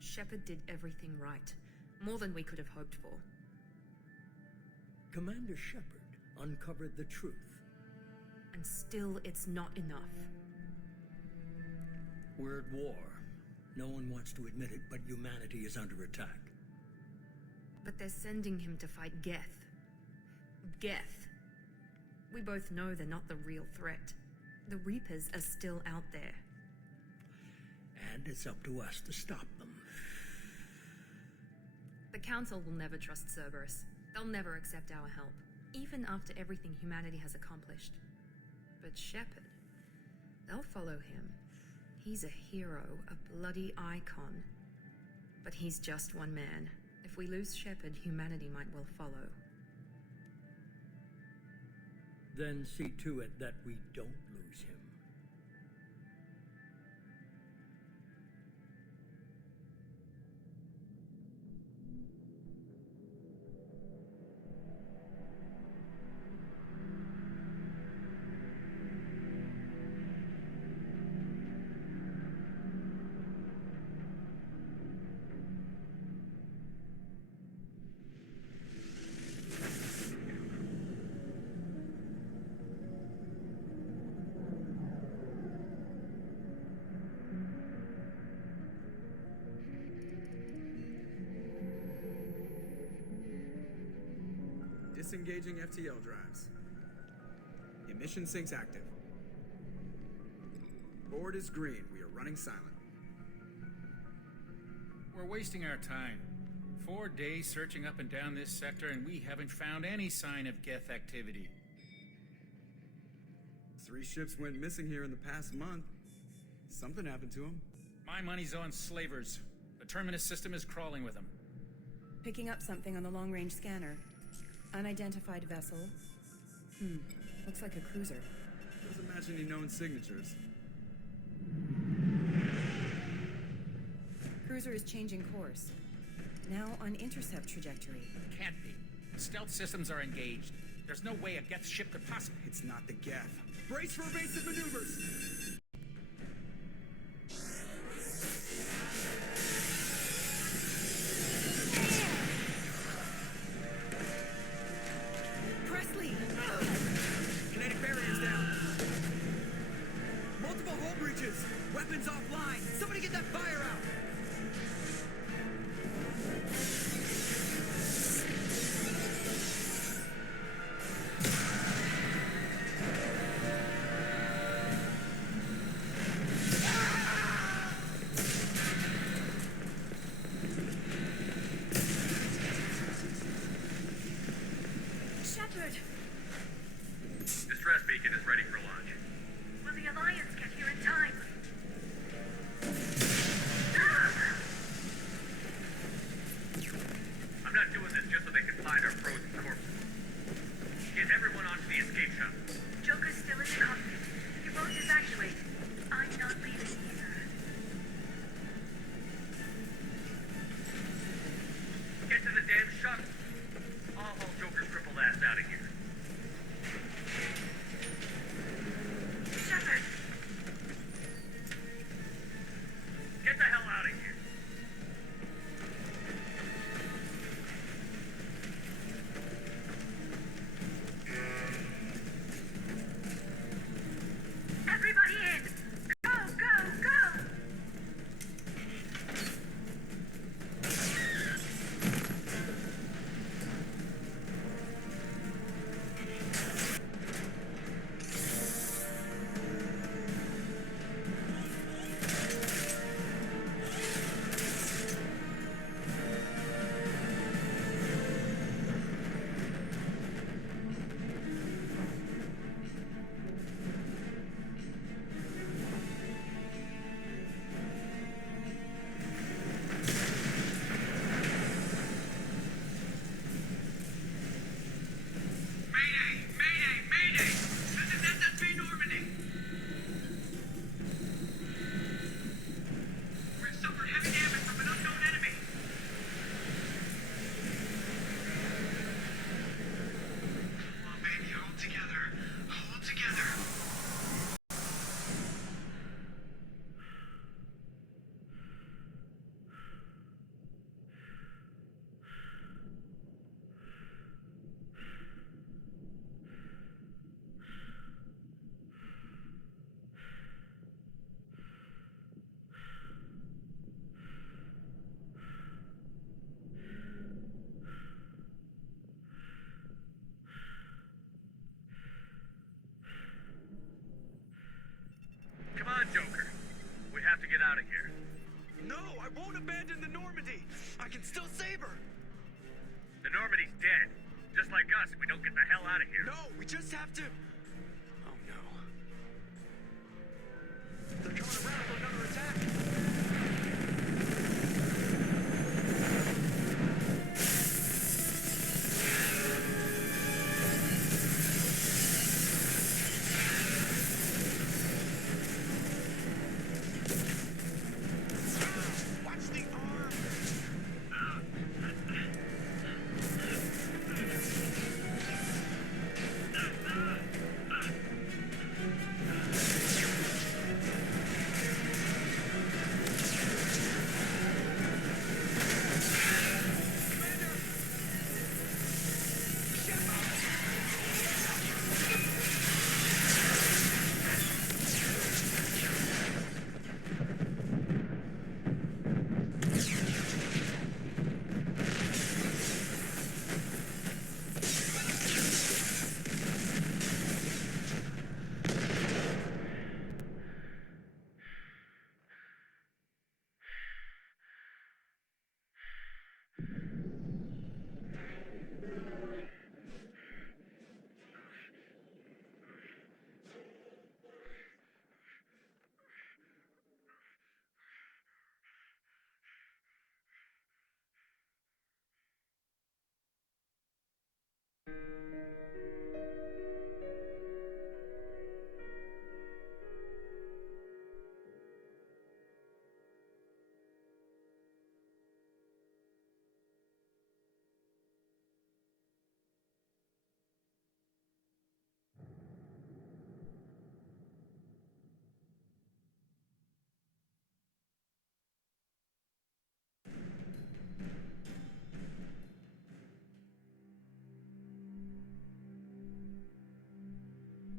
Shepard did everything right. More than we could have hoped for. Commander Shepard uncovered the truth. And still, it's not enough. We're at war. No one wants to admit it, but humanity is under attack. But they're sending him to fight Geth. Geth. We both know they're not the real threat. The Reapers are still out there. And it's up to us to stop them. The Council will never trust Cerberus. They'll never accept our help, even after everything humanity has accomplished. But Shepard, they'll follow him. He's a hero, a bloody icon. But he's just one man. If we lose Shepard, humanity might well follow. Then see to it that we don't lose him. Disengaging FTL drives. Emission sinks active. Board is green. We are running silent. We're wasting our time. 4 days searching up and down this sector, and we haven't found any sign of Geth activity. 3 ships went missing here in the past month. Something happened to them. My money's on slavers. The Terminus system is crawling with them. Picking up something on the long-range scanner. Unidentified vessel. Looks like a cruiser. Doesn't match any known signatures. Cruiser is changing course. Now on intercept trajectory. Can't be. Stealth systems are engaged. There's no way a Geth ship could possibly... It's not the Geth. Brace for evasive maneuvers! Presley! Kinetic barriers down. Multiple hull breaches. Weapons offline. Somebody get that fire out. Shepard! Distress beacon is ready for launch. Will the Alliance get here in time? Ah! No, I won't abandon the Normandy. I can still save her. The Normandy's dead. Just like us, we don't get the hell out of here. No, we just have to... Oh, no. They're coming around for another attack. Watch the arm.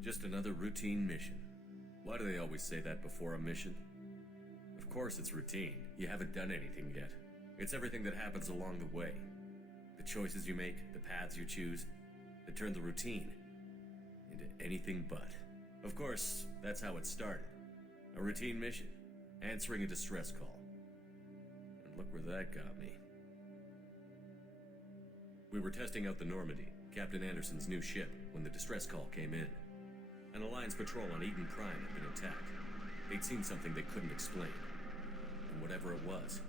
Just another routine mission. Why do they always say that before a mission? Of course it's routine. You haven't done anything yet. It's everything that happens along the way. The choices you make, the paths you choose, that turn the routine into anything but. Of course, that's how it started. A routine mission, answering a distress call. And look where that got me. We were testing out the Normandy, Captain Anderson's new ship, when the distress call came in. An Alliance patrol on Eden Prime had been attacked. They'd seen something they couldn't explain. And whatever it was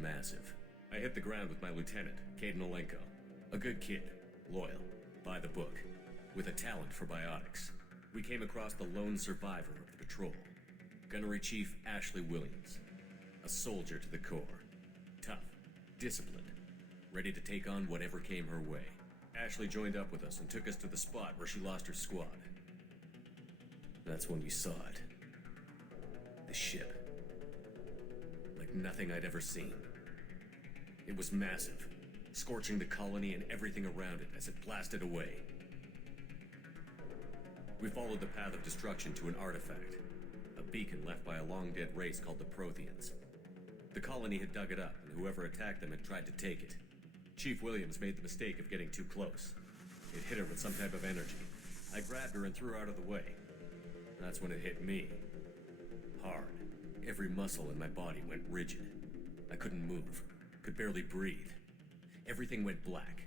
massive. I hit the ground with my lieutenant, Caden Olenko. A good kid, loyal, by the book, with a talent for biotics. We came across the lone survivor of the patrol, Gunnery Chief Ashley Williams. A soldier to the core. Tough, disciplined, ready to take on whatever came her way. Ashley joined up with us and took us to the spot where she lost her squad. That's when we saw it. The ship. Like nothing I'd ever seen. It was massive, scorching the colony and everything around it as it blasted away. We followed the path of destruction to an artifact, a beacon left by a long-dead race called the Protheans. The colony had dug it up, and whoever attacked them had tried to take it. Chief Williams made the mistake of getting too close. It hit her with some type of energy. I grabbed her and threw her out of the way. That's when it hit me. Hard. Every muscle in my body went rigid. I couldn't move, could barely breathe. Everything went black.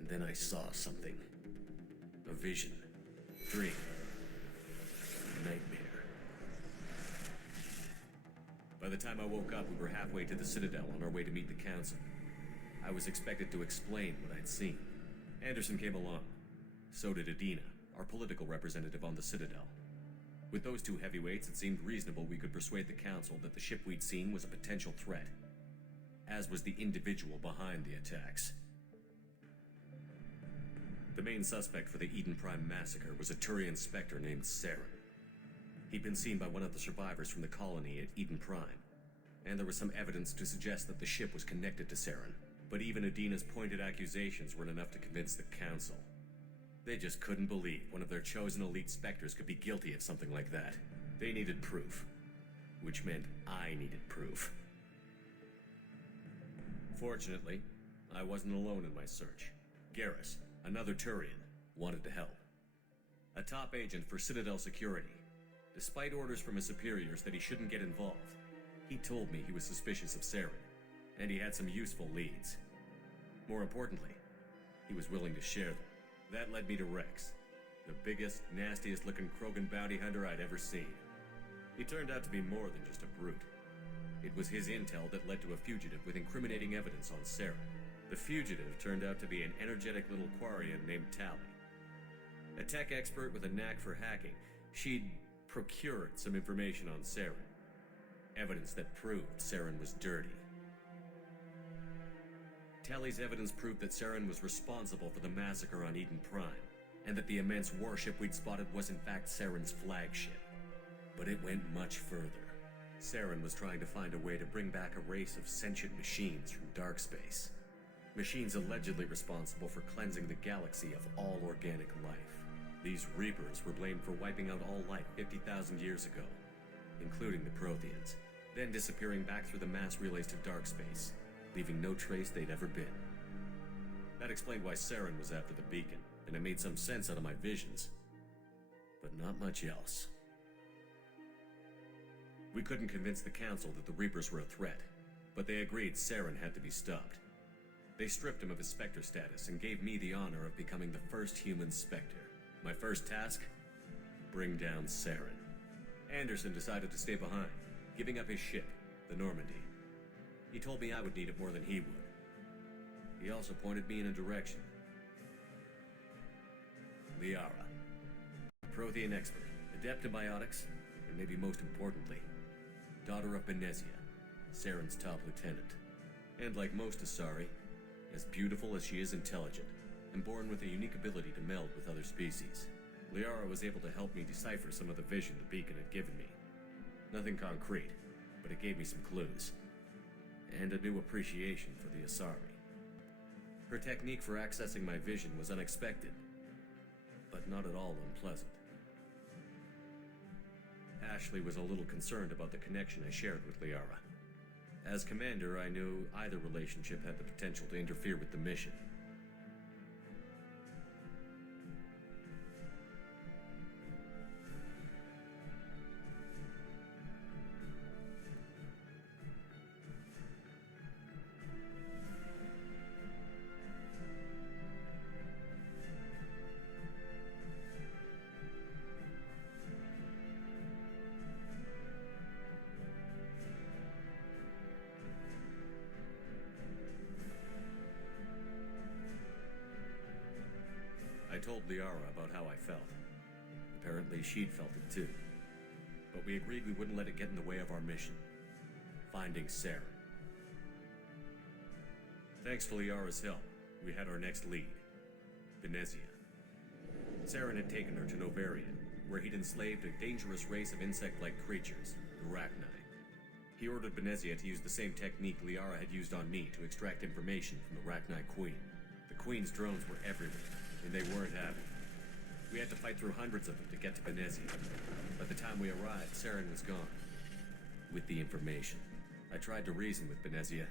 And then I saw something. A vision. Dream. Nightmare. By the time I woke up, we were halfway to the Citadel on our way to meet the Council. I was expected to explain what I'd seen. Anderson came along. So did Adina, our political representative on the Citadel. With those two heavyweights, it seemed reasonable we could persuade the Council that the ship we'd seen was a potential threat, as was the individual behind the attacks. The main suspect for the Eden Prime massacre was a Turian Spectre named Saren. He'd been seen by one of the survivors from the colony at Eden Prime, and there was some evidence to suggest that the ship was connected to Saren. But even Adina's pointed accusations weren't enough to convince the Council. They just couldn't believe one of their chosen elite Spectres could be guilty of something like that. They needed proof, which meant I needed proof. Fortunately, I wasn't alone in my search. Garrus, another Turian, wanted to help. A top agent for Citadel security, despite orders from his superiors that he shouldn't get involved. He told me he was suspicious of Saren, and he had some useful leads. More importantly, he was willing to share them. That led me to Rex, the biggest, nastiest-looking Krogan bounty hunter I'd ever seen. He turned out to be more than just a brute. It was his intel that led to a fugitive with incriminating evidence on Saren. The fugitive turned out to be an energetic little Quarian named Tally. A tech expert with a knack for hacking, she'd procured some information on Saren. Evidence that proved Saren was dirty. Tally's evidence proved that Saren was responsible for the massacre on Eden Prime, and that the immense warship we'd spotted was in fact Saren's flagship. But it went much further. Saren was trying to find a way to bring back a race of sentient machines from dark space. Machines allegedly responsible for cleansing the galaxy of all organic life. These Reapers were blamed for wiping out all life 50,000 years ago, including the Protheans, then disappearing back through the mass relays to dark space, leaving no trace they'd ever been. That explained why Saren was after the beacon, and it made some sense out of my visions. But not much else. We couldn't convince the Council that the Reapers were a threat, but they agreed Saren had to be stopped. They stripped him of his Spectre status and gave me the honor of becoming the first human Spectre. My first task? Bring down Saren. Anderson decided to stay behind, giving up his ship, the Normandy. He told me I would need it more than he would. He also pointed me in a direction. Liara. Prothean expert, adept in biotics, and maybe most importantly, daughter of Benezia, Saren's top lieutenant. And like most Asari, as beautiful as she is intelligent, and born with a unique ability to meld with other species. Liara was able to help me decipher some of the vision the beacon had given me. Nothing concrete, but it gave me some clues. And a new appreciation for the Asari. Her technique for accessing my vision was unexpected, but not at all unpleasant. Ashley was a little concerned about the connection I shared with Liara. As commander, I knew either relationship had the potential to interfere with the mission. I told Liara about how I felt. Apparently she'd felt it too. But we agreed we wouldn't let it get in the way of our mission. Finding Saren. Thanks to Liara's help, we had our next lead. Benezia. Saren had taken her to Novarian, where he'd enslaved a dangerous race of insect-like creatures, the Rachni. He ordered Benezia to use the same technique Liara had used on me to extract information from the Rachni Queen. The Queen's drones were everywhere, and they weren't having it. We had to fight through hundreds of them to get to Benezia. By the time we arrived, Saren was gone. With the information. I tried to reason with Benezia,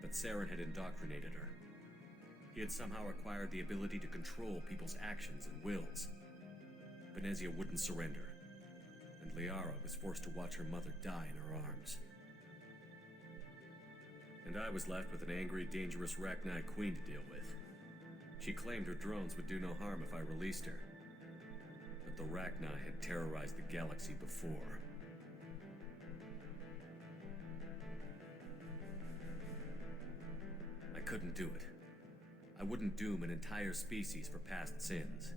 but Saren had indoctrinated her. He had somehow acquired the ability to control people's actions and wills. Benezia wouldn't surrender, and Liara was forced to watch her mother die in her arms. And I was left with an angry, dangerous Rachni Queen to deal with. She claimed her drones would do no harm if I released her. But the Rachni had terrorized the galaxy before. I couldn't do it. I wouldn't doom an entire species for past sins.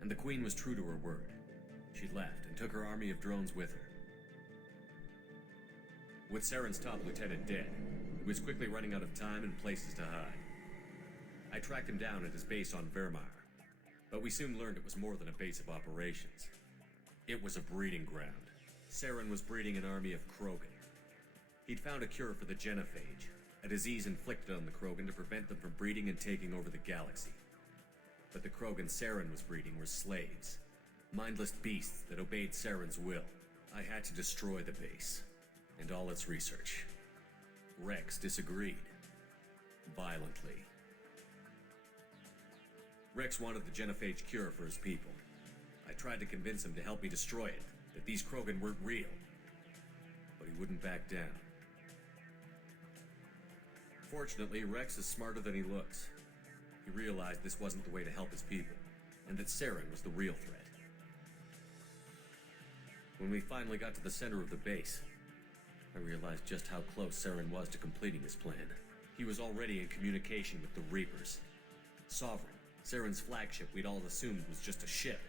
And the Queen was true to her word. She left and took her army of drones with her. With Saren's top lieutenant dead, he was quickly running out of time and places to hide. I tracked him down at his base on Vermeer, but we soon learned it was more than a base of operations. It was a breeding ground. Saren was breeding an army of Krogan. He'd found a cure for the genophage, a disease inflicted on the Krogan to prevent them from breeding and taking over the galaxy. But the Krogan Saren was breeding were slaves, mindless beasts that obeyed Saren's will. I had to destroy the base, and all its research. Rex disagreed. Violently. Rex wanted the genophage cure for his people. I tried to convince him to help me destroy it, that these Krogan weren't real. But he wouldn't back down. Fortunately, Rex is smarter than he looks. He realized this wasn't the way to help his people, and that Saren was the real threat. When we finally got to the center of the base, I realized just how close Saren was to completing his plan. He was already in communication with the Reapers. Sovereign, Saren's flagship we'd all assumed was just a ship,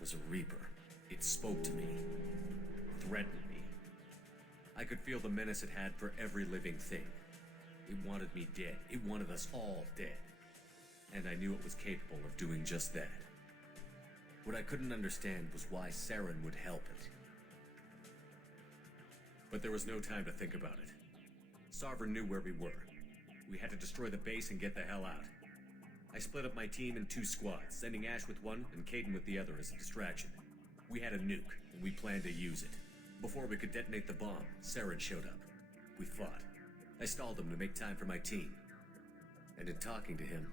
was a Reaper. It spoke to me, threatened me. I could feel the menace it had for every living thing. It wanted me dead. It wanted us all dead. And I knew it was capable of doing just that. What I couldn't understand was why Saren would help it. But there was no time to think about it. Sovereign knew where we were. We had to destroy the base and get the hell out. I split up my team in 2 squads, sending Ash with one and Caden with the other as a distraction. We had a nuke, and we planned to use it. Before we could detonate the bomb, Saren showed up. We fought. I stalled him to make time for my team. And in talking to him,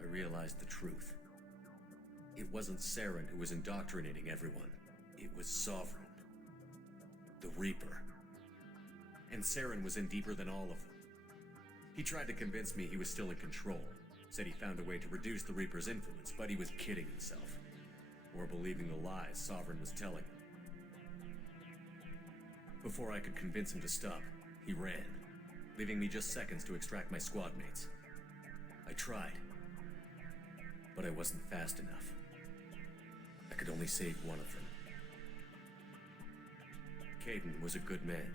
I realized the truth. It wasn't Saren who was indoctrinating everyone. It was Sovereign. The Reaper. And Saren was in deeper than all of them. He tried to convince me he was still in control. Said he found a way to reduce the Reaper's influence, but he was kidding himself. Or believing the lies Sovereign was telling him. Before I could convince him to stop, he ran, leaving me just seconds to extract my squad mates. I tried, but I wasn't fast enough. I could only save one of them. Caden was a good man,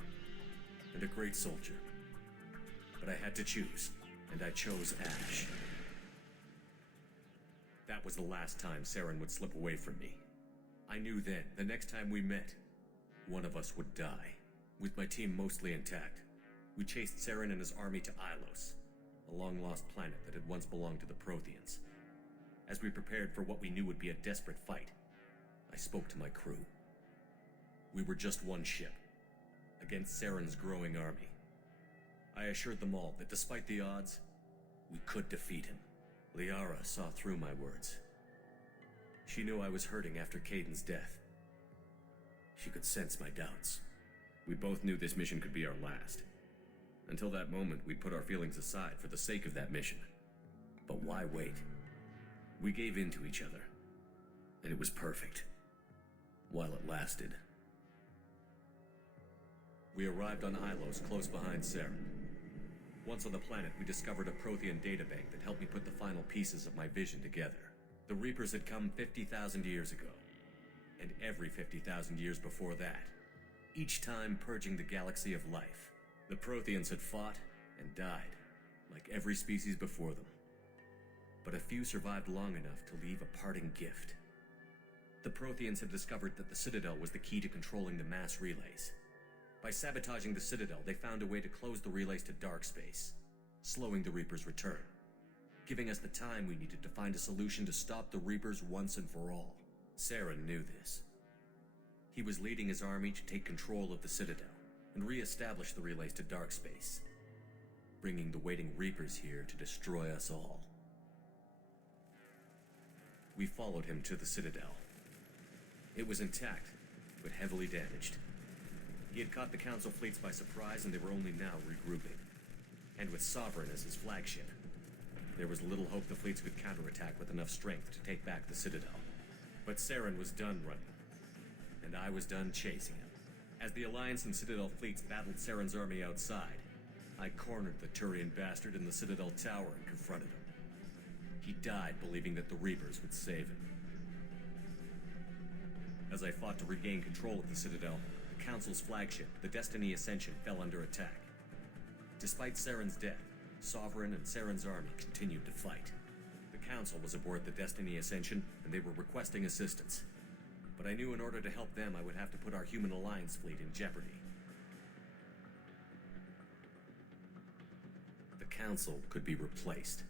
and a great soldier. But I had to choose, and I chose Ash. That was the last time Saren would slip away from me. I knew then, the next time we met, one of us would die. With my team mostly intact, we chased Saren and his army to Ilos, a long-lost planet that had once belonged to the Protheans. As we prepared for what we knew would be a desperate fight, I spoke to my crew. We were just one ship, against Saren's growing army. I assured them all that despite the odds, we could defeat him. Liara saw through my words. She knew I was hurting after Caden's death. She could sense my doubts. We both knew this mission could be our last. Until that moment, we'd put our feelings aside for the sake of that mission. But why wait? We gave in to each other, and it was perfect. While it lasted. We arrived on Ilos, close behind Saren. Once on the planet, we discovered a Prothean databank that helped me put the final pieces of my vision together. The Reapers had come 50,000 years ago, and every 50,000 years before that, each time purging the galaxy of life. The Protheans had fought and died, like every species before them. But a few survived long enough to leave a parting gift. The Protheans had discovered that the Citadel was the key to controlling the mass relays. By sabotaging the Citadel, they found a way to close the relays to dark space, slowing the Reapers' return, giving us the time we needed to find a solution to stop the Reapers once and for all. Saren knew this. He was leading his army to take control of the Citadel and re-establish the relays to dark space, bringing the waiting Reapers here to destroy us all. We followed him to the Citadel. It was intact, but heavily damaged. He had caught the Council fleets by surprise, and they were only now regrouping. And with Sovereign as his flagship, there was little hope the fleets could counterattack with enough strength to take back the Citadel. But Saren was done running, and I was done chasing him. As the Alliance and Citadel fleets battled Saren's army outside, I cornered the Turian bastard in the Citadel tower and confronted him. He died believing that the Reapers would save him. As I fought to regain control of the Citadel, the Council's flagship, the Destiny Ascension, fell under attack. Despite Saren's death, Sovereign and Saren's army continued to fight. The Council was aboard the Destiny Ascension, and they were requesting assistance. But I knew in order to help them, I would have to put our human alliance fleet in jeopardy. The Council could be replaced.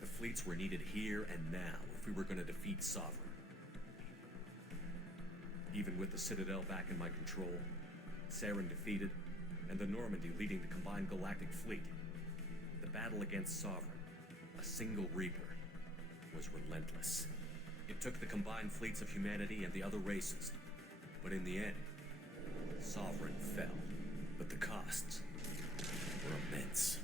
The fleets were needed here and now if we were going to defeat Sovereign. Even with the Citadel back in my control, Saren defeated, and the Normandy leading the combined galactic fleet, the battle against Sovereign, a single Reaper, was relentless. It took the combined fleets of humanity and the other races, but in the end, Sovereign fell, but the costs were immense.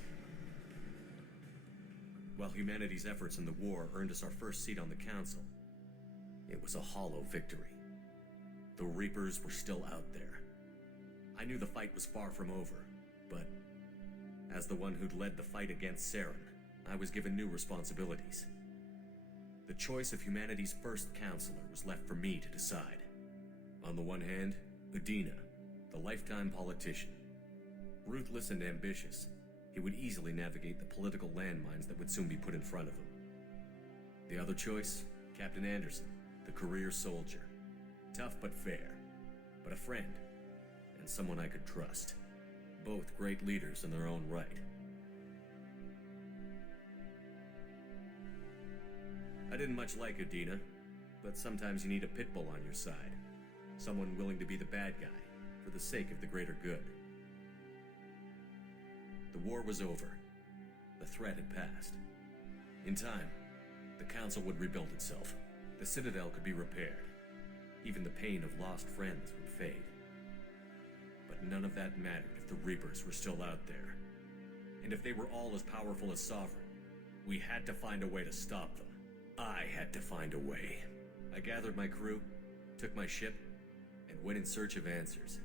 While humanity's efforts in the war earned us our first seat on the Council, it was a hollow victory. The Reapers were still out there. I knew the fight was far from over, but as the one who'd led the fight against Saren, I was given new responsibilities. The choice of humanity's first counselor was left for me to decide. On the one hand, Udina, the lifetime politician. Ruthless and ambitious, he would easily navigate the political landmines that would soon be put in front of him. The other choice, Captain Anderson, the career soldier. Tough but fair, but a friend, and someone I could trust. Both great leaders in their own right. I didn't much like Udina, but sometimes you need a pit bull on your side. Someone willing to be the bad guy, for the sake of the greater good. The war was over. The threat had passed. In time, the Council would rebuild itself. The Citadel could be repaired. Even the pain of lost friends would fade. But none of that mattered if the Reapers were still out there. And if they were all as powerful as Sovereign, we had to find a way to stop them. I had to find a way. I gathered my crew, took my ship, and went in search of answers.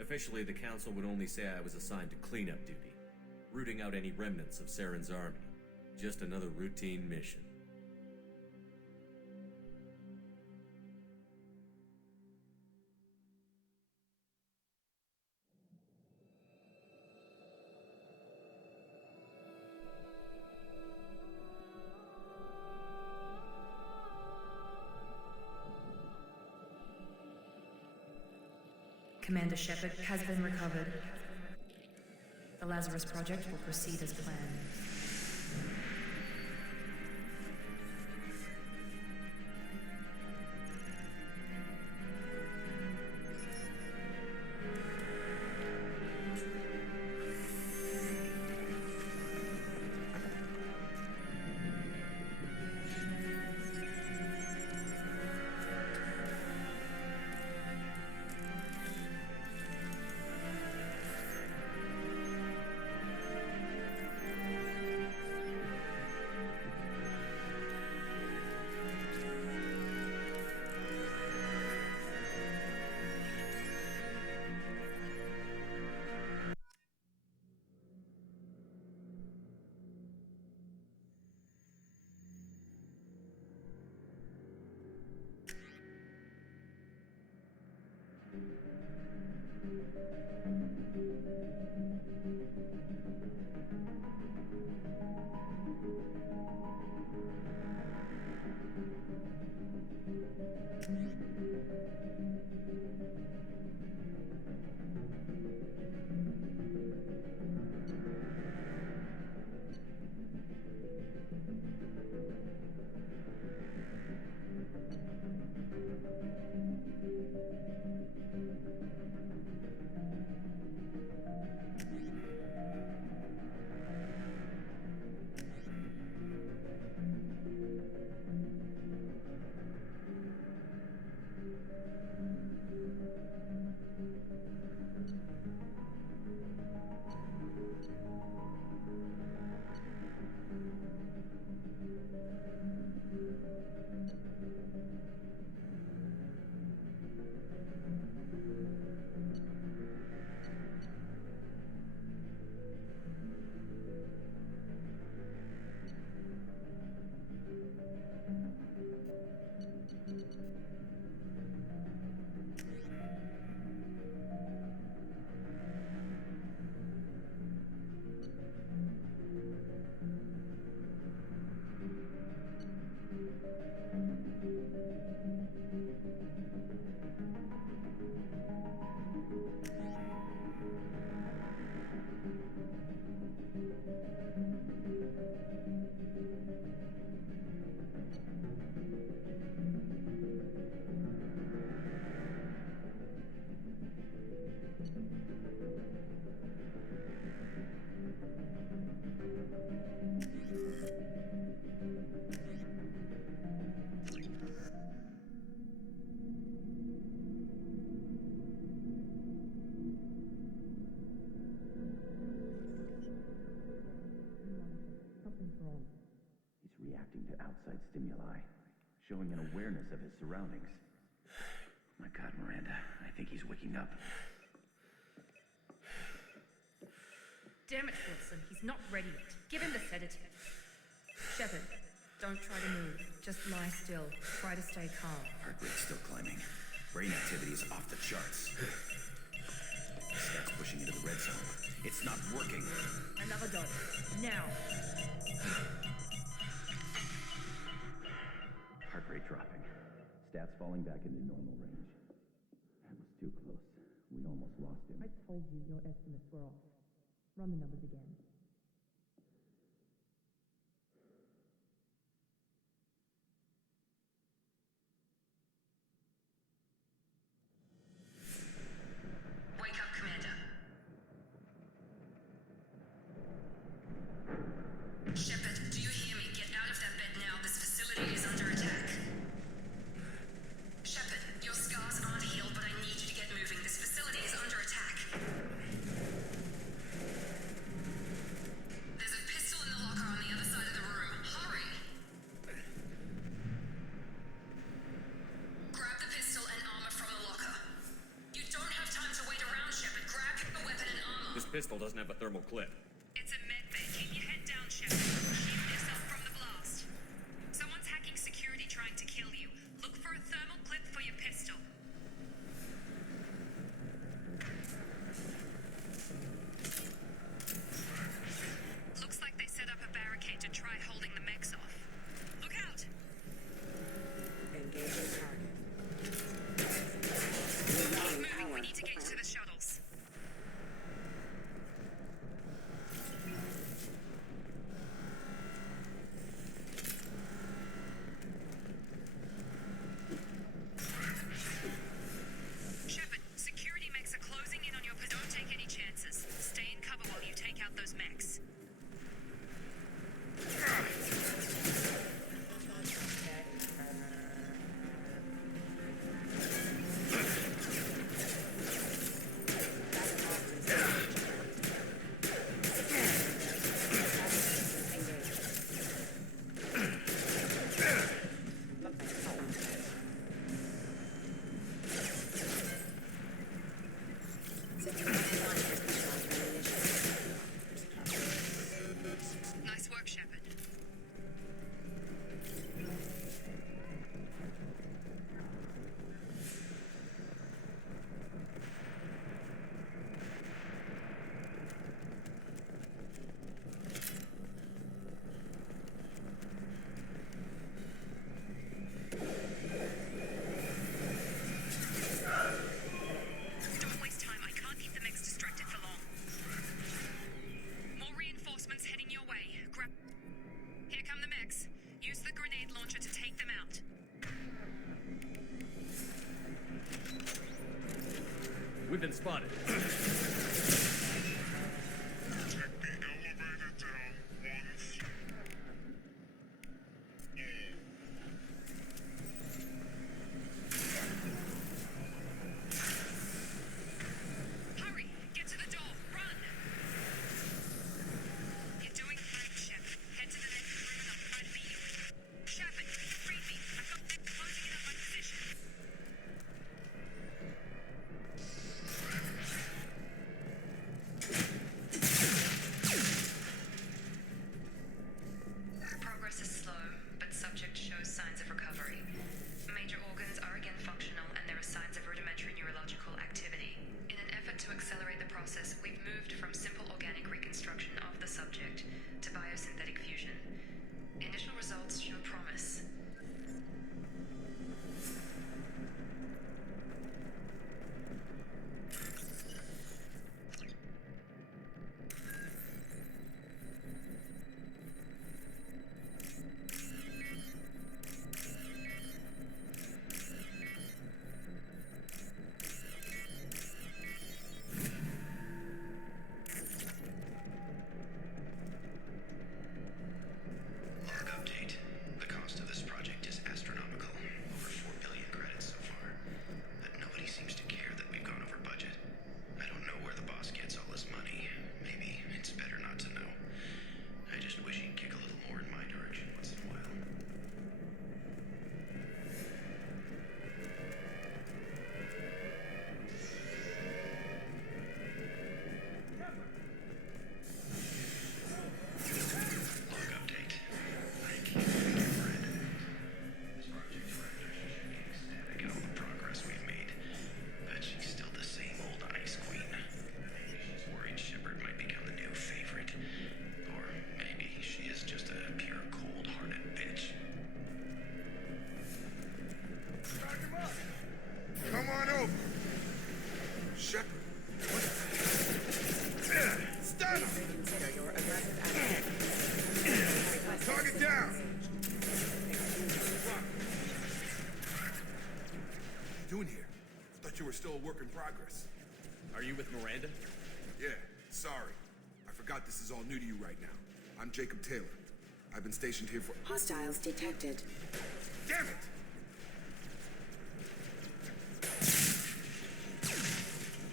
Officially, the Council would only say I was assigned to cleanup duty, rooting out any remnants of Saren's army. Just another routine mission. Commander Shepard has been recovered. The Lazarus Project will proceed as planned. outside stimuli, showing an awareness of his surroundings. My God, Miranda, I think he's waking up. Damn it, Wilson. He's not ready yet. Give him the sedative. Shepard, don't try to move. Just lie still. Try to stay calm. Heart rate's still climbing. Brain activity is off the charts. Scott's pushing into the red zone. It's not working. Another dose. Now. Heart rate dropping. Stats falling back into normal range. That was too close. We almost lost him. I told you your estimates were off. Run the numbers again. Wake up, Commander. Shepard, do you hear me? Get out of that bed now. This facility is under attack. Shepard, your scars aren't healed, but I need you to get moving. This facility is under attack. There's a pistol in the locker on the other side of the room. Hurry! Grab the pistol and armor from the locker. You don't have time to wait around, Shepard. Grab the weapon and armor. This pistol doesn't have a thermal clip. It's a med bay. Keep your head down, Shepard. Shield yourself from the blast. Someone's hacking security trying to kill you. Look for a thermal clip for your pistol. Looks like they set up a barricade to try holding the mechs off. Look out! Engage target. Keep moving. We need to get to the shuttles. Shepard, security mechs are closing in on your position. Don't take any chances. Stay in cover while you take out those mechs. Nice work, Shepard. Don't waste time. I can't keep the mechs distracted for long. More reinforcements heading your way. Grab. Here come the mechs. Use the grenade launcher to take them out. We've been spotted. Hurry! Get to the door! Run! You're doing great, Shepard. Head to the next room and I'll try to beat you. Shepard, read me. I've got them closing in on my position. Consider your aggressive attitude. Target down! What are you doing here? Thought you were still a work in progress. Are you with Miranda? Yeah, sorry. I forgot this is all new to you right now. I'm Jacob Taylor. I've been stationed here for— Hostiles detected. Damn it!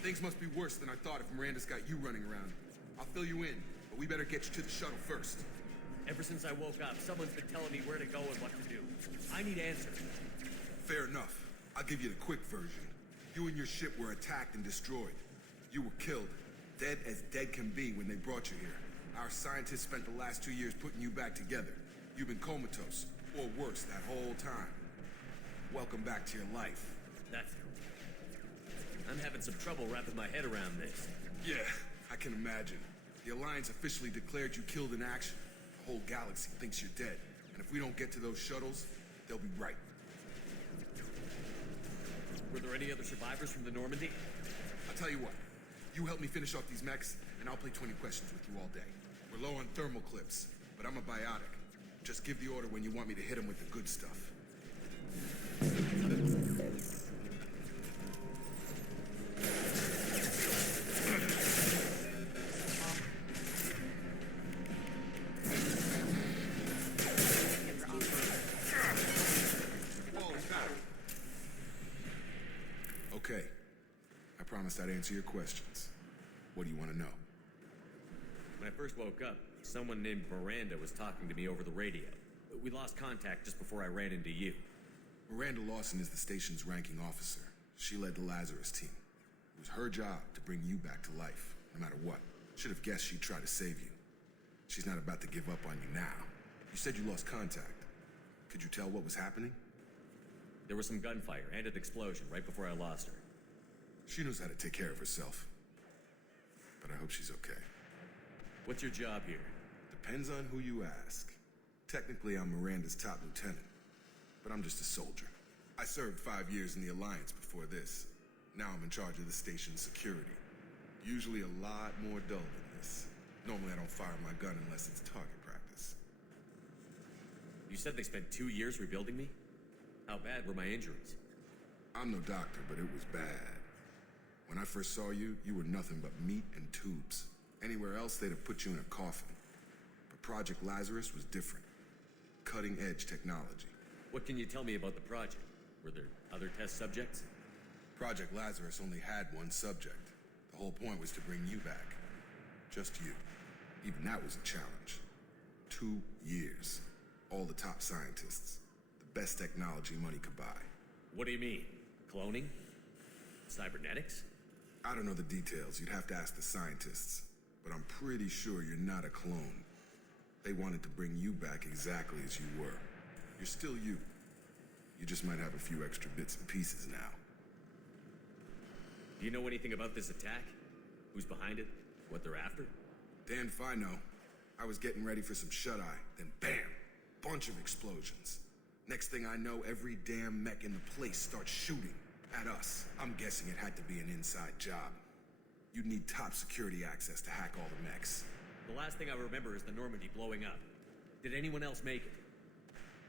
Things must be worse than I thought if Miranda's got you running around. I'll fill you in, but we better get you to the shuttle first. Ever since I woke up, someone's been telling me where to go and what to do. I need answers. Fair enough. I'll give you the quick version. You and your ship were attacked and destroyed. You were killed, dead as dead can be when they brought you here. Our scientists spent the last 2 years putting you back together. You've been comatose, or worse, that whole time. Welcome back to your life. That's cool. I'm having some trouble wrapping my head around this. Yeah, I can imagine. The Alliance officially declared you killed in action. The whole galaxy thinks you're dead. And if we don't get to those shuttles, they'll be right. Were there any other survivors from the Normandy? I'll tell you what. You help me finish off these mechs, and I'll play 20 questions with you all day. We're low on thermal clips, but I'm a biotic. Just give the order when you want me to hit them with the good stuff. Okay. I promised I'd answer your questions. What do you want to know? When I first woke up, someone named Miranda was talking to me over the radio. We lost contact just before I ran into you. Miranda Lawson is the station's ranking officer. She led the Lazarus team. It was her job to bring you back to life, no matter what. Should have guessed she'd try to save you. She's not about to give up on you now. You said you lost contact. Could you tell what was happening? There was some gunfire and an explosion right before I lost her. She knows how to take care of herself. But I hope she's okay. What's your job here? Depends on who you ask. Technically, I'm Miranda's top lieutenant. But I'm just a soldier. I served 5 years in the Alliance before this. Now I'm in charge of the station's security. Usually a lot more dull than this. Normally I don't fire my gun unless it's target practice. You said they spent 2 years rebuilding me? How bad were my injuries? I'm no doctor, but it was bad. When I first saw you, you were nothing but meat and tubes. Anywhere else, they'd have put you in a coffin. But Project Lazarus was different. Cutting-edge technology. What can you tell me about the project? Were there other test subjects? Project Lazarus only had one subject. The whole point was to bring you back. Just you. Even that was a challenge. 2 years. All the top scientists. The best technology money could buy. What do you mean? Cloning? Cybernetics? I don't know the details. You'd have to ask the scientists. But I'm pretty sure you're not a clone. They wanted to bring you back exactly as you were. You're still you. You just might have a few extra bits and pieces now. Do you know anything about this attack? Who's behind it? What they're after? Damned if I know. I was getting ready for some shut-eye, then bam! Bunch of explosions. Next thing I know, every damn mech in the place starts shooting at us. I'm guessing it had to be an inside job. You'd need top security access to hack all the mechs. The last thing I remember is the Normandy blowing up. Did anyone else make it?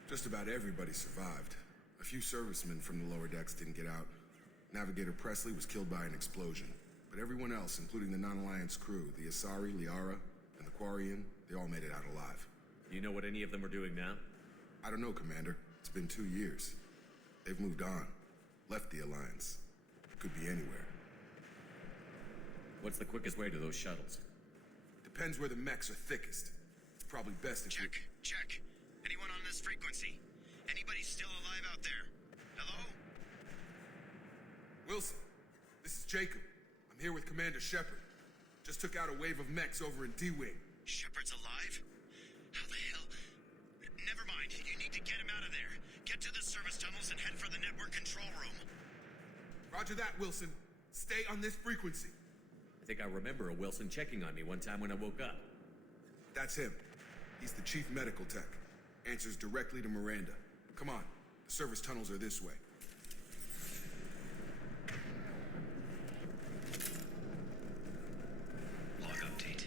Just about everybody survived. A few servicemen from the lower decks didn't get out. Navigator Presley was killed by an explosion. But everyone else, including the non-Alliance crew, the Asari, Liara, and the Quarian, they all made it out alive. Do you know what any of them are doing now? I don't know, Commander. It's been 2 years. They've moved on. Left the Alliance. Could be anywhere. What's the quickest way to those shuttles? Depends where the mechs are thickest. It's probably best if Check, check. Anyone on this frequency? Anybody still alive out there? Hello? Wilson, this is Jacob. I'm here with Commander Shepard. Just took out a wave of mechs over in D-Wing. Shepard's alive? How the hell? Never mind. You need to get him out of there. Get to the service tunnels and head for the network control room. Roger that, Wilson. Stay on this frequency. I think I remember a Wilson checking on me one time when I woke up. That's him. He's the chief medical tech. Answers directly to Miranda. Come on. The service tunnels are this way. Log update.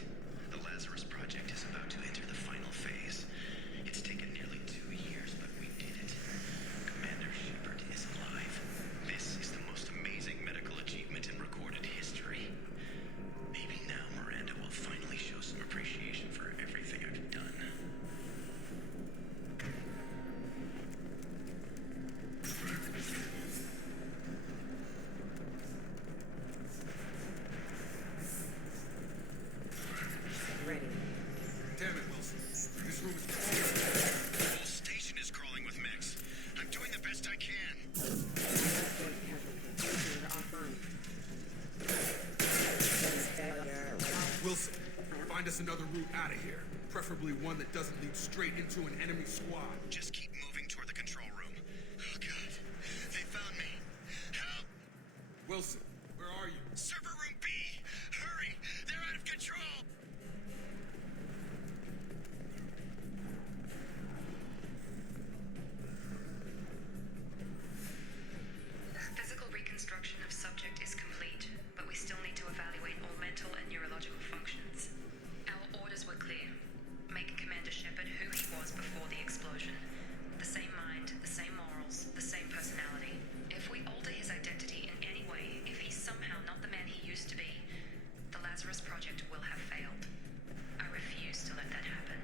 Wilson, find us another route out of here. Preferably one that doesn't lead straight into an enemy squad. Just keep moving toward the control room. Oh, God. They found me. Help! Wilson, where are you? Server room B! Hurry! They're out of control! Physical reconstruction of subject is complete, but we still need to evaluate all mental and neurological functions. Our orders were clear. Make Commander Shepard who he was before the explosion. The same mind, the same morals, the same personality. If we alter his identity in any way, if he's somehow not the man he used to be, the Lazarus Project will have failed. I refuse to let that happen.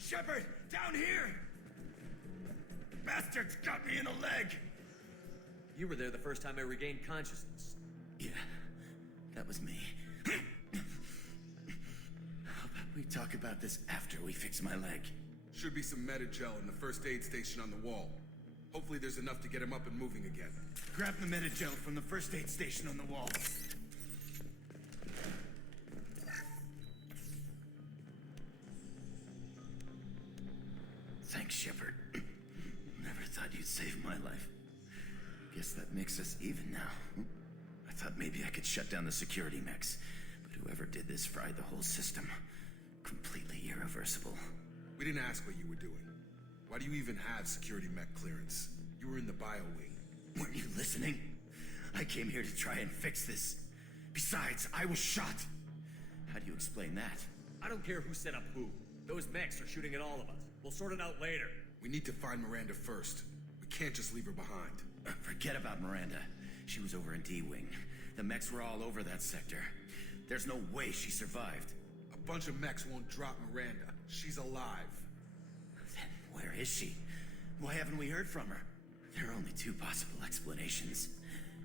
Shepard! Down here! Bastards got me in the leg! You were there the first time I regained consciousness. Yeah, that was me. How about we talk about this after we fix my leg? Should be some Metagel in the first aid station on the wall. Hopefully there's enough to get him up and moving again. Grab the Metagel from the first aid station on the wall. Thanks, Shepard. Never thought you'd save my life. Guess that makes us even now. I thought maybe I could shut down the security mechs, but whoever did this fried the whole system. Completely irreversible. We didn't ask what you were doing. Why do you even have security mech clearance? You were in the bio wing. Weren't you listening? I came here to try and fix this. Besides, I was shot. How do you explain that? I don't care who set up who. Those mechs are shooting at all of us. We'll sort it out later. We need to find Miranda first. We can't just leave her behind. Forget about Miranda. She was over in D-Wing. The mechs were all over that sector. There's no way she survived. A bunch of mechs won't drop Miranda. She's alive. Then where is she? Why haven't we heard from her? There are only two possible explanations.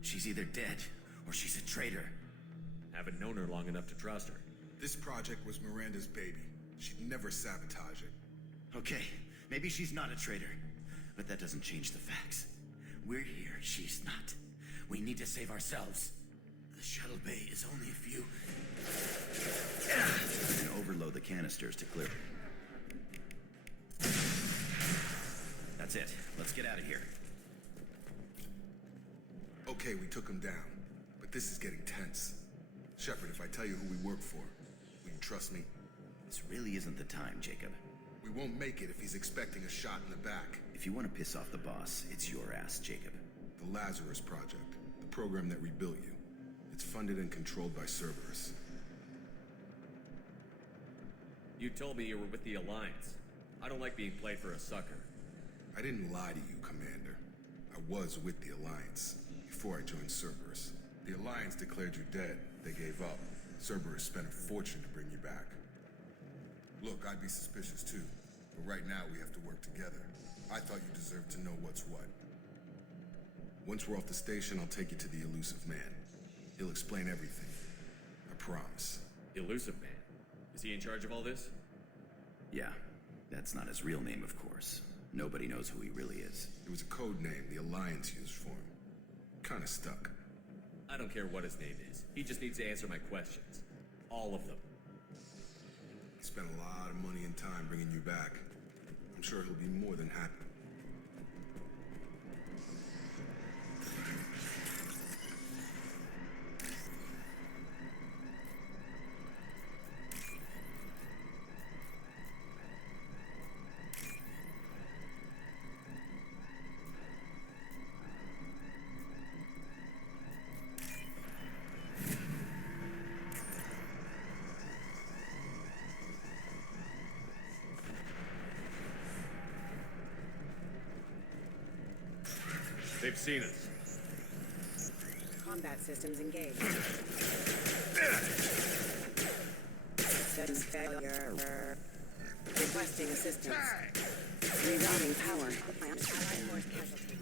She's either dead, or she's a traitor. Haven't known her long enough to trust her. This project was Miranda's baby. She'd never sabotage it. Okay, maybe she's not a traitor, but that doesn't change the facts. We're here, she's not. We need to save ourselves. The shuttle bay is only a few... And overload the canisters to clear. That's it. Let's get out of here. Okay, we took him down, but this is getting tense. Shepard, if I tell you who we work for, will you trust me? This really isn't the time, Jacob. We won't make it if he's expecting a shot in the back. If you want to piss off the boss, it's your ass, Jacob. The Lazarus Project, the program that rebuilt you. It's funded and controlled by Cerberus. You told me you were with the Alliance. I don't like being played for a sucker. I didn't lie to you, Commander. I was with the Alliance before I joined Cerberus. The Alliance declared you dead. They gave up. Cerberus spent a fortune to bring you back. Look, I'd be suspicious too, but right now we have to work together. I thought you deserved to know what's what. Once we're off the station, I'll take you to the Elusive Man. He'll explain everything. I promise. Elusive Man? Is he in charge of all this? Yeah, that's not his real name, of course. Nobody knows who he really is. It was a code name the Alliance used for him. Kinda stuck. I don't care what his name is. He just needs to answer my questions. All of them. He spent a lot of money and time bringing you back. I'm sure he'll be more than happy. They've seen us. Combat systems engaged. Systems failure. Requesting assistance. Rerouting power. Allied force casualty.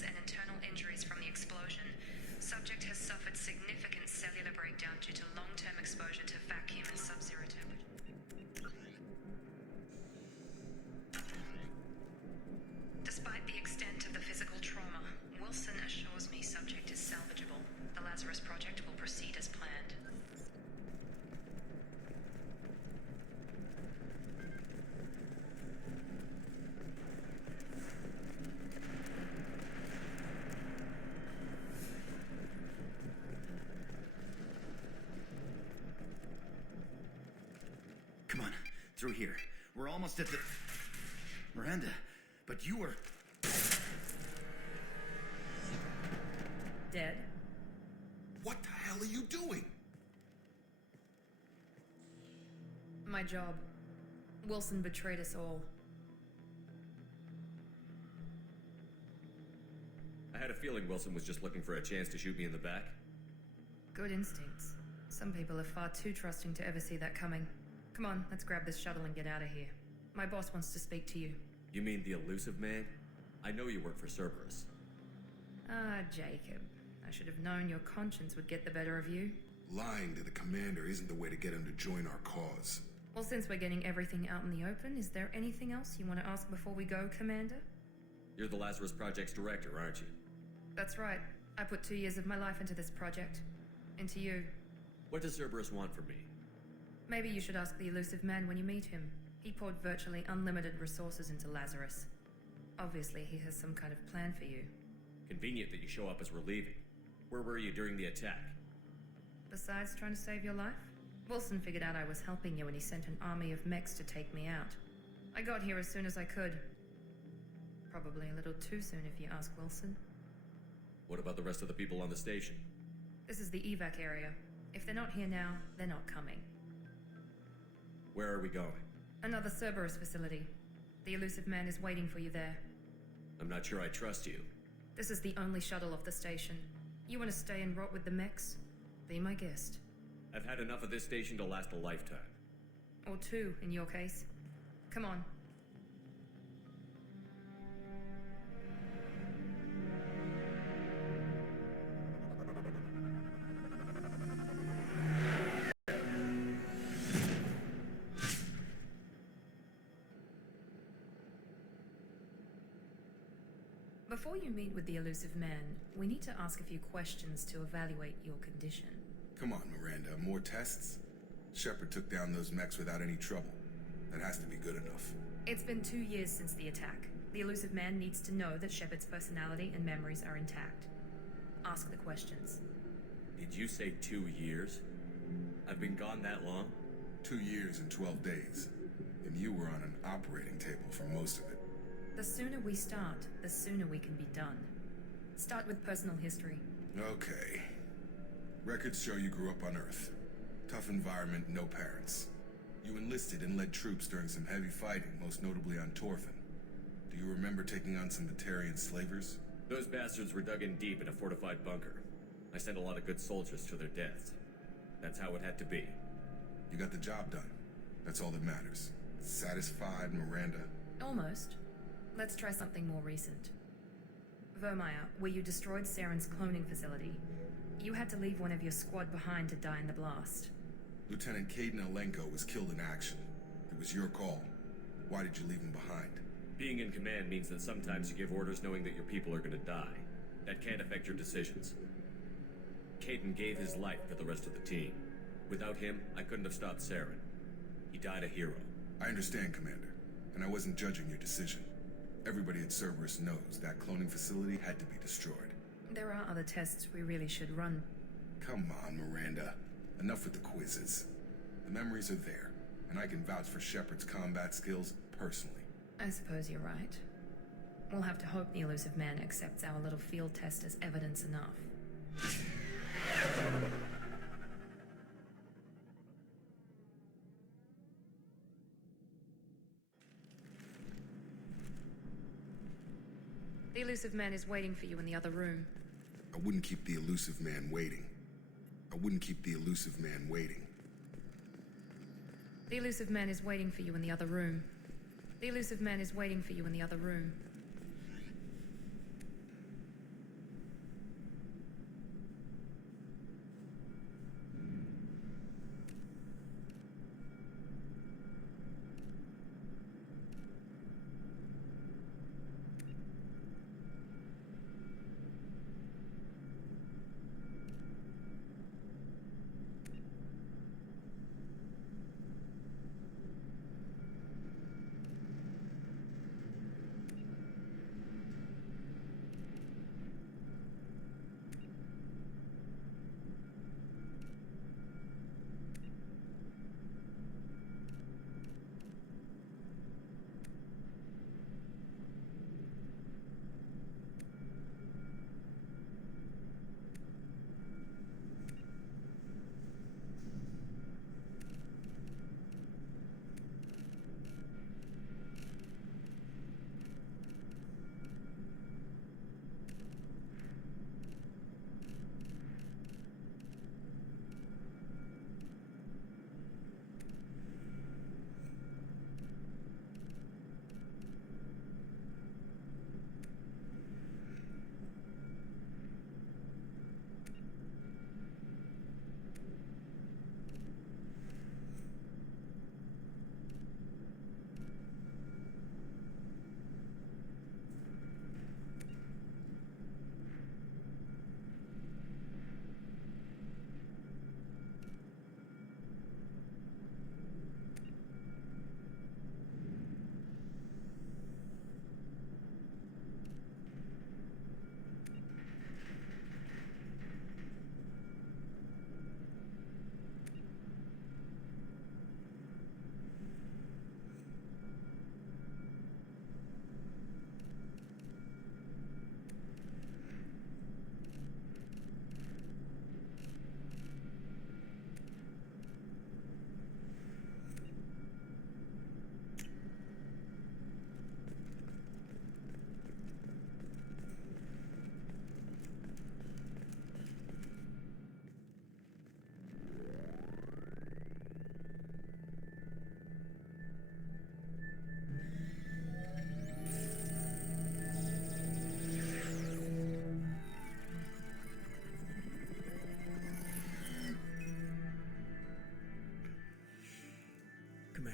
wounds and internal injuries from the explosion. Subject has suffered significant cellular breakdown due to long-term exposure to vacuum and sub-zero temperature. Despite the extent of the physical trauma, Wilson assures me subject is salvageable. The Lazarus Project will proceed as planned. Come on, through here. We're almost at the... Miranda, but you were... Dead? What the hell are you doing? My job. Wilson betrayed us all. I had a feeling Wilson was just looking for a chance to shoot me in the back. Good instincts. Some people are far too trusting to ever see that coming. Come on, let's grab this shuttle and get out of here. My boss wants to speak to you. You mean the elusive man? I know you work for Cerberus. Ah, Jacob. I should have known your conscience would get the better of you. Lying to the commander isn't the way to get him to join our cause. Well, since we're getting everything out in the open, is there anything else you want to ask before we go, Commander? You're the Lazarus Project's director, aren't you? That's right. I put 2 years of my life into this project. Into you. What does Cerberus want from me? Maybe you should ask the elusive man when you meet him. He poured virtually unlimited resources into Lazarus. Obviously, he has some kind of plan for you. Convenient that you show up as we're leaving. Where were you during the attack? Besides trying to save your life, Wilson figured out I was helping you and he sent an army of mechs to take me out. I got here as soon as I could. Probably a little too soon if you ask Wilson. What about the rest of the people on the station? This is the evac area. If they're not here now, they're not coming. Where are we going? Another Cerberus facility. The elusive man is waiting for you there. I'm not sure I trust you. This is the only shuttle off the station. You want to stay and rot with the mechs? Be my guest. I've had enough of this station to last a lifetime. Or 2, in your case. Come on. Before you meet with the elusive man, we need to ask a few questions to evaluate your condition. Come on, Miranda, more tests? Shepard took down those mechs without any trouble. That has to be good enough. It's been 2 years since the attack. The elusive man needs to know that Shepard's personality and memories are intact. Ask the questions. Did you say 2 years? I've been gone that long? 2 years and 12 days. And you were on an operating table for most of it. The sooner we start, the sooner we can be done. Start with personal history. Okay. Records show you grew up on Earth. Tough environment, no parents. You enlisted and led troops during some heavy fighting, most notably on Torfin. Do you remember taking on some Batarian slavers? Those bastards were dug in deep in a fortified bunker. I sent a lot of good soldiers to their deaths. That's how it had to be. You got the job done. That's all that matters. Satisfied, Miranda? Almost. Let's try something more recent. Vermeer, where you destroyed Saren's cloning facility. You had to leave one of your squad behind to die in the blast. Lieutenant Caden Alenko was killed in action. It was your call. Why did you leave him behind? Being in command means that sometimes you give orders knowing that your people are gonna die. That can't affect your decisions. Caden gave his life for the rest of the team. Without him, I couldn't have stopped Saren. He died a hero. I understand, Commander, and I wasn't judging your decision. Everybody at Cerberus knows that cloning facility had to be destroyed. There are other tests we really should run. Come on, Miranda. Enough with the quizzes. The memories are there, and I can vouch for Shepard's combat skills personally. I suppose you're right. We'll have to hope the elusive man accepts our little field test as evidence enough. The elusive man is waiting for you in the other room. I wouldn't keep the elusive man waiting. I wouldn't keep the elusive man waiting. The elusive man is waiting for you in the other room. The elusive man is waiting for you in the other room.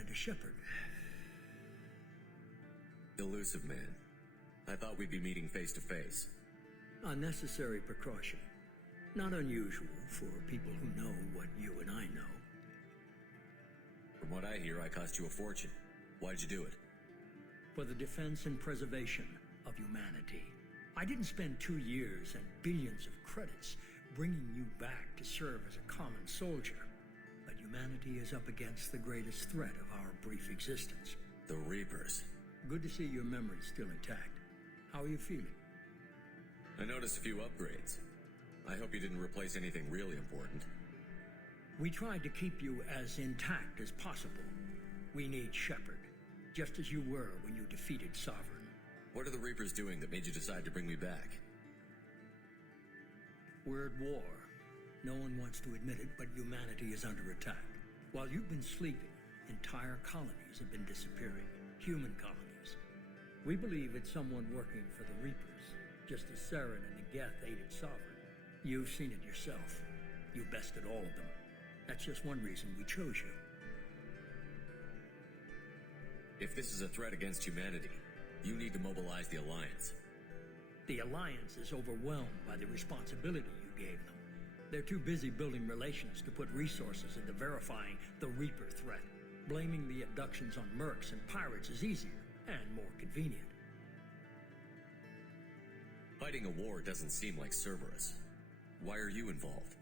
Commander Shepard. Elusive man. I thought we'd be meeting face to face. A necessary precaution. Not unusual for people who know what you and I know. From what I hear, I cost you a fortune. Why'd you do it? For the defense and preservation of humanity. I didn't spend 2 years and billions of credits bringing you back to serve as a common soldier. But humanity is up against the greatest threat of our brief existence. The Reapers. Good to see your memory's still intact. How are you feeling? I noticed a few upgrades. I hope you didn't replace anything really important. We tried to keep you as intact as possible. We need Shepard, just as you were when you defeated Sovereign. What are the Reapers doing that made you decide to bring me back? We're at war. No one wants to admit it, but humanity is under attack. While you've been sleeping, entire colonies have been disappearing. Human colonies. We believe it's someone working for the Reapers, just as Saren and Geth aided Sovereign. You've seen it yourself. You bested all of them. That's just one reason we chose you. If this is a threat against humanity, you need to mobilize the Alliance. The Alliance is overwhelmed by the responsibility you gave them. They're too busy building relations to put resources into verifying the Reaper threat. Blaming the abductions on mercs and pirates is easier and more convenient. Fighting a war doesn't seem like Cerberus. Why are you involved?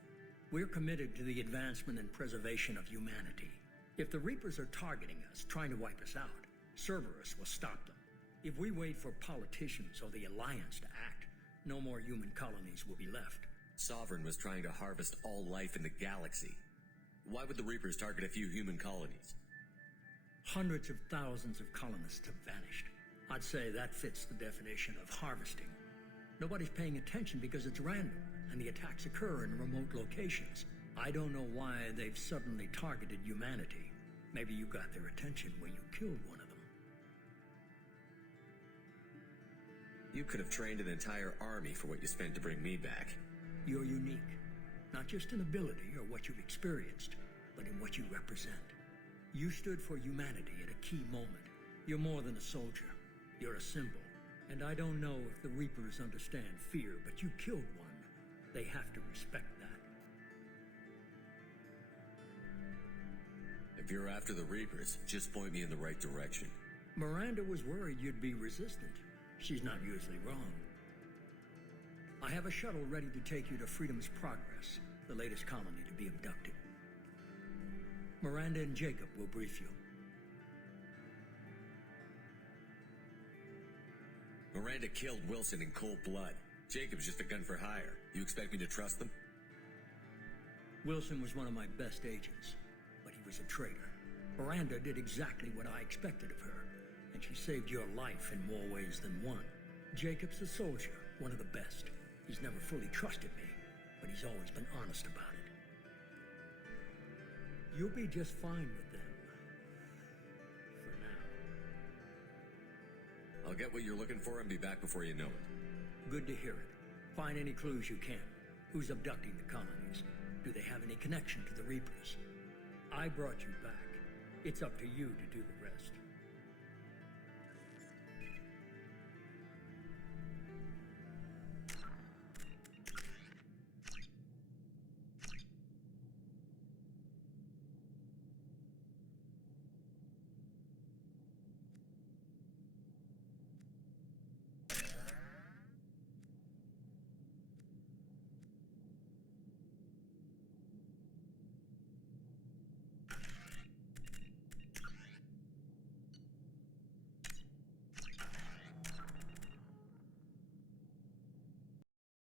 We're committed to the advancement and preservation of humanity. If the Reapers are targeting us, trying to wipe us out, Cerberus will stop them. If we wait for politicians or the Alliance to act, no more human colonies will be left. Sovereign was trying to harvest all life in the galaxy. Why would the Reapers target a few human colonies? Hundreds of thousands of colonists have vanished. I'd say that fits the definition of harvesting. Nobody's paying attention because it's random, and the attacks occur in remote locations. I don't know why they've suddenly targeted humanity. Maybe you got their attention when you killed one of them. You could have trained an entire army for what you spent to bring me back. You're unique, not just in ability or what you've experienced, but in what you represent. You stood for humanity at a key moment. You're more than a soldier. You're a symbol. And I don't know if the Reapers understand fear, but you killed one. They have to respect that. If you're after the Reapers, just point me in the right direction. Miranda was worried you'd be resistant. She's not usually wrong. I have a shuttle ready to take you to Freedom's Progress, the latest colony to be abducted. Miranda and Jacob will brief you. Miranda killed Wilson in cold blood. Jacob's just a gun for hire. You expect me to trust them? Wilson was one of my best agents, but he was a traitor. Miranda did exactly what I expected of her, and she saved your life in more ways than one. Jacob's a soldier, one of the best. He's never fully trusted me, but he's always been honest about it. You'll be just fine with them. For now. I'll get what you're looking for and be back before you know it. Good to hear it. Find any clues you can. Who's abducting the colonies? Do they have any connection to the Reapers? I brought you back. It's up to you to do the rest.